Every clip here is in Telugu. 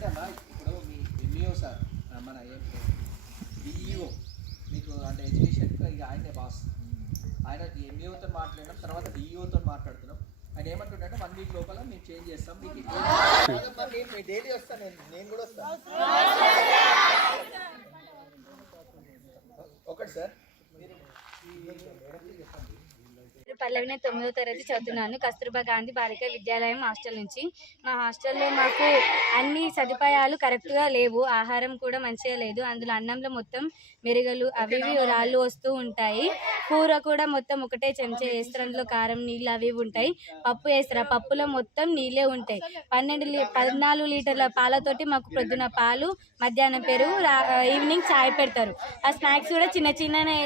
ఒకటే అమ్మా ఇప్పుడు మీ ఎంఈఓ సార్ మన ఏం డిఈఓ మీకు అంటే ఎడ్యుకేషన్ ఇక ఆయనే బాస్ ఆయన ఎంఈఓతో మాట్లాడడం తర్వాత డిఈఓతో మాట్లాడుతున్నాం ఆయన ఏమంటుంటే వన్ వీక్ లోపల మేము చేంజ్ చేస్తాం మీకు నేను మీ డైలీ వస్తాను నేను కూడా వస్తాను ఒకటి సార్ మీరు చెప్పండి పల్లవిని తొమ్మిదో తరగతి చదువుతున్నాను. కస్తూర్బా గాంధీ బాలిక విద్యాలయం హాస్టల్ నుంచి. మా హాస్టల్లో మాకు అన్ని సదుపాయాలు కరెక్ట్గా లేవు. ఆహారం కూడా మంచిగా లేదు. అందులో అన్నంలో మొత్తం మెరుగలు అవి ఇవి రాళ్ళు వస్తూ ఉంటాయి. కూర కూడా మొత్తం ఒకటే చెంచా వేస్తారు. అందులో కారం నీళ్ళు అవి ఉంటాయి. పప్పు వేస్తారు. ఆ పప్పులో మొత్తం నీళ్ళే ఉంటాయి. పన్నెండు పద్నాలుగు లీటర్ల పాలతోటి మాకు పొద్దున పాలు మధ్యాహ్నం పెరుగు ఈవినింగ్ చాయ్ పెడతారు. ఆ స్నాక్స్ కూడా చిన్న చిన్ననే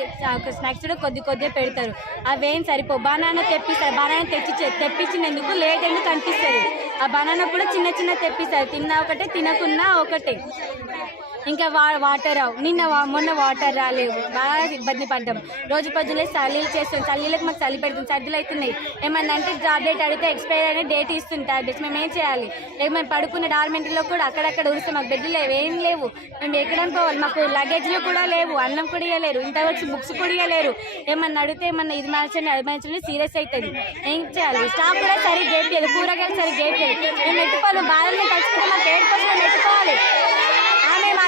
స్నాక్స్ కూడా కొద్ది కొద్దిగా పెడతారు. అవేం సరిపో బనానా తెప్పిస్తారు. బనానా తెచ్చి తెప్పించినందుకు లేట్ ఎందుకు అనిపిస్తుంది? ఆ బనానా కూడా చిన్న చిన్న తెప్పిస్తారు. తిన్నా ఒకటే తినకున్నా ఒకటే. ఇంకా వా వాటర్ రావు. నిన్న వా- మొన్న వాటర్ రాలేవు. బాగా ఇబ్బంది పడ్డాం. రోజు పొద్దులే చల్లీలు చేస్తాం. చల్లీలకు మాకు చలి పెడుతుంది. సర్దులు అవుతున్నాయి. ఏమన్నా అంటే జాబ్ డేట్ అడిగితే ఎక్స్పైర్ అయిన డేట్ ఇస్తుంది టాబ్లెట్స్. మేము ఏం చేయాలి? లేక మేము పడుకున్న డార్మెంట్లో కూడా అక్కడక్కడ ఉరుస్తాం మాకు బెడ్లు లేవు. ఏం లేవు. మేము ఎక్కడ పోవాలి. మాకు లగేజ్లు కూడా లేవు. అన్నం కూడా ఇవ్వలేరు ఇంత వచ్చి బుక్స్ కూడా ఇవ్వలేరు ఏమన్నా అడిగితే ఏమన్నా ఇది మార్చండి అది మార్చండి సీరియస్ అవుతుంది. ఏం చేయాలి? స్టాఫ్ కూడా సరిగ్గా గేపియదు కూరగాయలు సరిగ్గా గేపియదు మేము ఎట్టుకోవాలి బాధల్ని తలుచుకుంటే మాకు ఏడుకోవాలి నెట్టుకోవాలి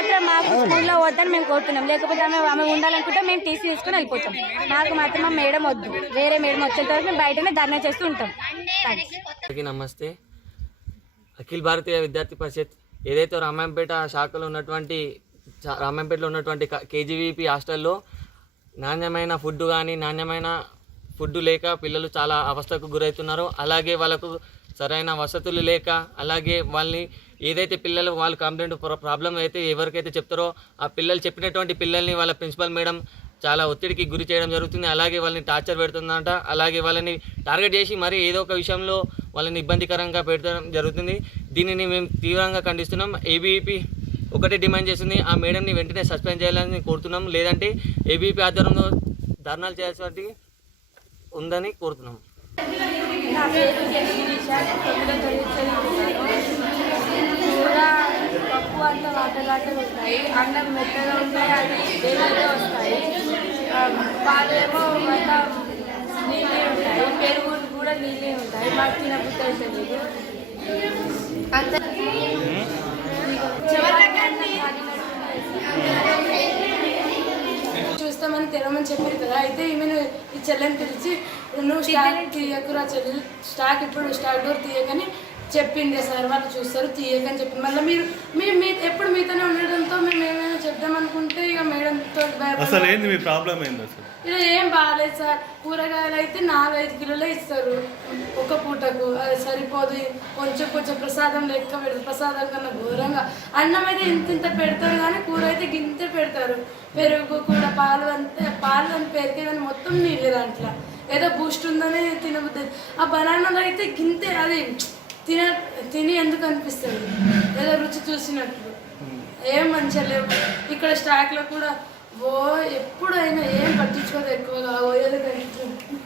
మాత్రం మాకు స్కూల్లో వద్దని మేము కోరుతున్నాం. లేకపోతే ఆమె ఆమె ఉండాలనుకుంటే మేము టీసీ తీసుకుని వెళ్ళిపోతాం. మాకు మాత్రం మా మేడం వద్దు. వేరే మేడం వచ్చేంత వరకు మేము బయటనే ధర్నా చేస్తూ ఉంటాం. థ్యాంక్స్ నమస్తే. అఖిల్ భారతీయ విద్యార్థి పరిషత్ ఏదైతే రామాయంపేట శాఖలో ఉన్నటువంటి రామాయంపేటలో ఉన్నటువంటి కేజీవీపీ హాస్టల్లో నాణ్యమైన ఫుడ్ కానీ నాణ్యమైన ఫుడ్ లేక పిల్లలు చాలా అవస్థకు గురవుతున్నారు. అలాగే వాళ్ళకు సరైన వసతులు లేక అలాగే వాళ్ళని ఏదైతే పిల్లలు వాళ్ళు కంప్లైంట్ ప్రాబ్లం అయితే ఎవరికైతే చెప్తారో ఆ పిల్లలు చెప్పినటువంటి పిల్లల్ని వాళ్ళ ప్రిన్సిపల్ మేడం చాలా ఒత్తిడికి గురి చేయడం జరుగుతుంది. అలాగే వాళ్ళని టార్చర్ పెడుతుందంట. అలాగే వాళ్ళని టార్గెట్ చేసి మరి ఏదో ఒక విషయంలో వాళ్ళని ఇబ్బందికరంగా పెట్టడం జరుగుతుంది. దీనిని మేము తీవ్రంగా ఖండిస్తున్నాం. ఏబీపీ ఒకటే డిమాండ్ చేస్తుంది. ఆ మేడంని వెంటనే సస్పెండ్ చేయాలని కోరుతున్నాం. లేదంటే ఏబీపీ ఆధ్వర్యంలో ధర్నాలు చేయాల్సి ఉందని కోరుతున్నాం నా పేరు జగదీశ తొమ్మిదో తరగతి చదువుతున్నాను కూర పప్పు అంతా వాటలాటలు ఉంటాయి అన్నం మెత్తగా ఉంటాయి అది వేరేగా వస్తాయి. పాలేమో పాలు అంతా నీళ్ళే ఉంటాయి. పెరుగు కూడా నీళ్ళే ఉంటాయి. మాకు తినబుద్ధి అయితే లేదు అంత చూస్తామని తెరమని చెప్పారు కదా. అయితే ఈమెను ఈ చెల్లెని పిలిచి నువ్వు స్టాక్ తీయకురా చెల్లెలు స్టాక్ ఇప్పుడు స్టాక్ డోర్ తీయకని చెప్పింది సార్ వాళ్ళు చూస్తారు తీయకని చెప్పి. మళ్ళీ మీరు మీ మీ ఎప్పుడు మీతోనే ఉండడంతో మేము ఏమైనా చెప్దాం అనుకుంటే ఇక మేడంతో అసలు ఏంది మీ ప్రాబ్లం ఏంది అసలు? ఇలా ఏం బాగాలేదు సార్. కూరగాయలు అయితే నాలుగైదు కిలోలే ఇస్తారు ఒక పూటకు. అది సరిపోదు. కొంచెం కొంచెం ప్రసాదం లెక్క పెడతారు. ప్రసాదం కన్నా ఘోరంగా. అన్నం అయితే ఇంత ఇంత పెడతారు కానీ కూర అయితే గింతే పెడతారు. పెరుగు కూడా పాలు అంతే పాలు అని పెరిగే కానీ మొత్తం నీళ్ళు దాంట్లో. ఏదో బూస్ట్ ఉందని తినబుద్ది ఆ బనానాలో అయితే గింతే. అది తిన తిని ఎందుకు అనిపిస్తుంది? ఏదో రుచి చూసినట్లు. ఏం మంచిగా లేవు. ఇక్కడ స్టాక్లో కూడా ఓ ఎప్పుడైనా ఏం పట్టించుకోదు ఎక్కువగా ఏదో ఓకే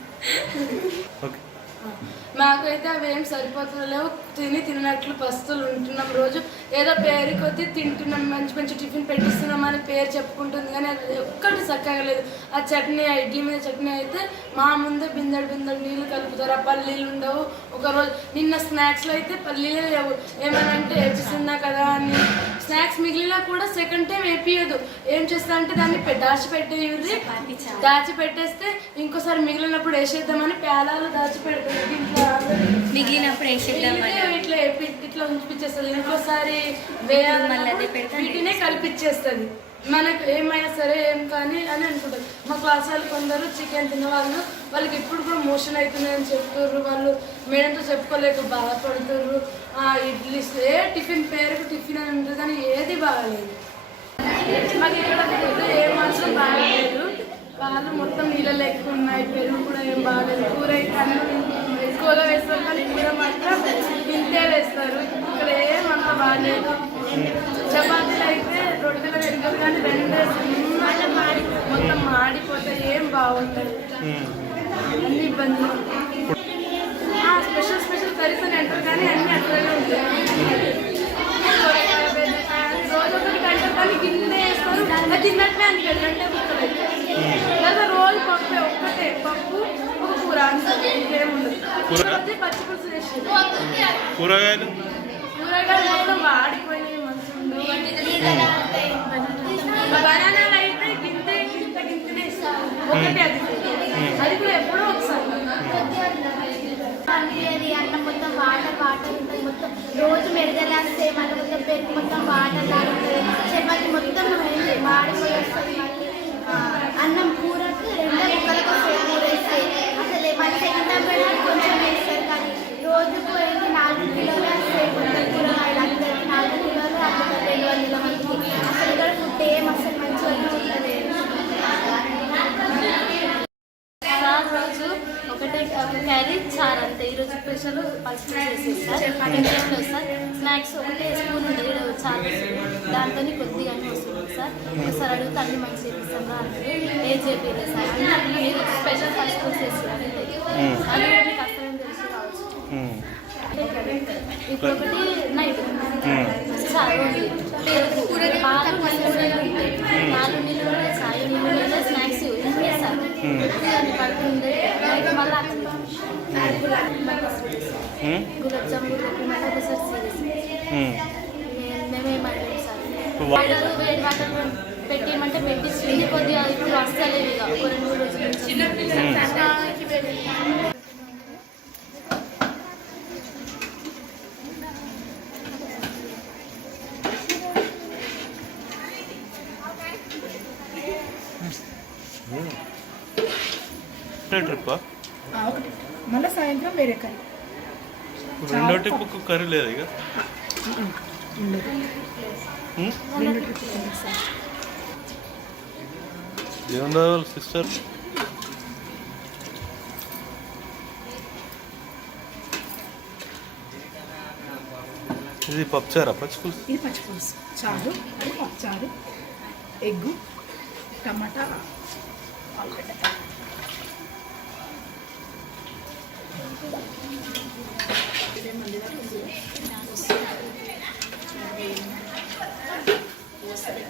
మాకైతే అవి ఏం సరిపోతలేవు తిని తిన్నట్లు పస్తులు ఉంటున్నాం రోజు. ఏదో పేరు కొద్దీ తింటున్నాం మంచి మంచి టిఫిన్ పెట్టిస్తున్నాం అని పేరు చెప్పుకుంటుంది కానీ అది ఒక్కటి చక్కగా లేదు. ఆ చట్నీ ఆ ఇడ్లీ మీద చట్నీ అయితే మా ముందే బిందెడు బిందెడు నీళ్ళు కలుపుతారు. ఆ పల్లీలు ఉండవు. ఒక రోజు నిన్న స్నాక్స్లో అయితే పల్లీలే లేవు. ఏమని అంటే ఎచ్చిస్తున్నా కదా అని. స్నాక్స్ మిగిలినా కూడా సెకండ్ టైం వేపియదు. ఏం చేస్తా అంటే దాన్ని దాచిపెట్టేది దాచిపెట్టేస్తే ఇంకోసారి మిగిలినప్పుడు వేసేద్దామని పేలాలు దాచిపెడుతుంది దీంట్లో మిగిలినప్పుడు వేసేద్దామని ఇట్లా ఇట్లా ఉంచిపించేస్తుంది ఇంకోసారి వీటినే కల్పించేస్తుంది మనకు ఏమైనా సరే ఏం కానీ అని అనుకుంటారు. మా క్లాస్ వాళ్ళు కొందరు చికెన్ తిన్న వాళ్ళు వాళ్ళకి ఇప్పుడు కూడా మోషన్ అవుతుందని చెప్తుర్రు వాళ్ళు. మేడంతో చెప్పుకోలేక బాధపడుతుర్రు. ఆ ఇడ్లీ ఏ టిఫిన్ పేరుకు టిఫిన్ అని ఉంటుంది కానీ ఏది బాగాలేదు. మాకు ఇక్కడ ఫుడ్ ఏ మాత్రం బాగాలేదు. వాళ్ళు మొత్తం నీళ్ళ ఎక్కువ ఉన్నాయి పెరుగు కూడా ఏం బాగాలేదు. కూర అయితే అన్నీ ఎక్కువగా వేస్తారు కానీ కూర మాత్రం ఇంతే వేస్తారు. ఇక్కడ ఏమంత బాగాలేదు. చపాతీలు అయితే రొట్టెలు పెరుగుతారు కానీ రెండు మాడి మొత్తం మాడిపోతే ఏం బాగుంటుంది అన్ని ఇబ్బంది. స్పెషల్ స్పెషల్ కర్రీస్ అని అంటారు కానీ అన్నీ అట్లనే ఉంటాయి. రోజు ఒకటి కంటారు కానీ కింద వేస్తారు. తిన్నట్లే అని అంటే ఒకటే అది. అది కూడా ఎప్పుడో ఒకసారి. అనిపించేది అన్నం మొత్తం వాటర్ వాటర్ ఉంటుంది. మొత్తం రోజు మెరుగలాస్తే మళ్ళీ మొత్తం పెరుగు మొత్తం వాటర్ లాగుతుంది చపాతి మొత్తం వాడిపోయి వస్తుంది అన్నం కూరకు రెండో ముక్కలకు వస్తాయి కూర వేస్తే అసలు మళ్ళీ సెకండ్ టైం పోయినా కొంచెం వేస్తారు కానీ రోజుకు ఏంటి నాలుగు కిలోలు వస్తాయి మొత్తం కూరగాయలు అందరికి నాలుగు కిలోలు అమ్ముతారు రెండు వందల మందికి అసలు ఇక్కడ ఫుడ్ ఏం అసలు మంచిగా ఉంటుంది సార్ రోజు ఒకటే ఒక క్యారీ చారు అంతే. ఈరోజు స్పెషల్ పసుపు చేసేది సార్. ఇంకేం లేదు సార్. స్నాక్స్ ఒకటే స్పూన్ ఉంటుంది చారు. దాంతో కొద్దిగానే వస్తుంది సార్. ఒకసారి అడిగితే అన్ని మంచి చేపిస్తాం అంటే ఏ చెప్పలేదు సార్. అన్ని మీరు స్పెషల్ పసుపు చేసి అంతే. అది అర్థం తెలిసి. ఇప్పుడు ఒకటి నైట్. చారు పాలు నీళ్ళు చాయ్ నీళ్ళు స్నాక్స్ ఇవే సార్. పడుతుంది. నైట్ మళ్ళీ అక్కడ కొద్దిగా ఇప్పుడు వస్తలేదు ఇక ఒక రెండు మూడు ఒకటే ఒకటి. మళ్ళీ సాయంత్రం వేరే కర్రీ. రెండో ట్రిప్ కర్రీ లేదు ఇక? ఉమ్? రెండు ట్రిప్పులు ఉంది సార్. ఏం కావాలి సిస్టర్? ఇది పప్పుచారా పచ్చి పులుసు ఇది పచ్చి పులుసు చారు అది పప్పు చారు ఎగ్గు టమాటా ఆలుగడ్డ. వస్తుంది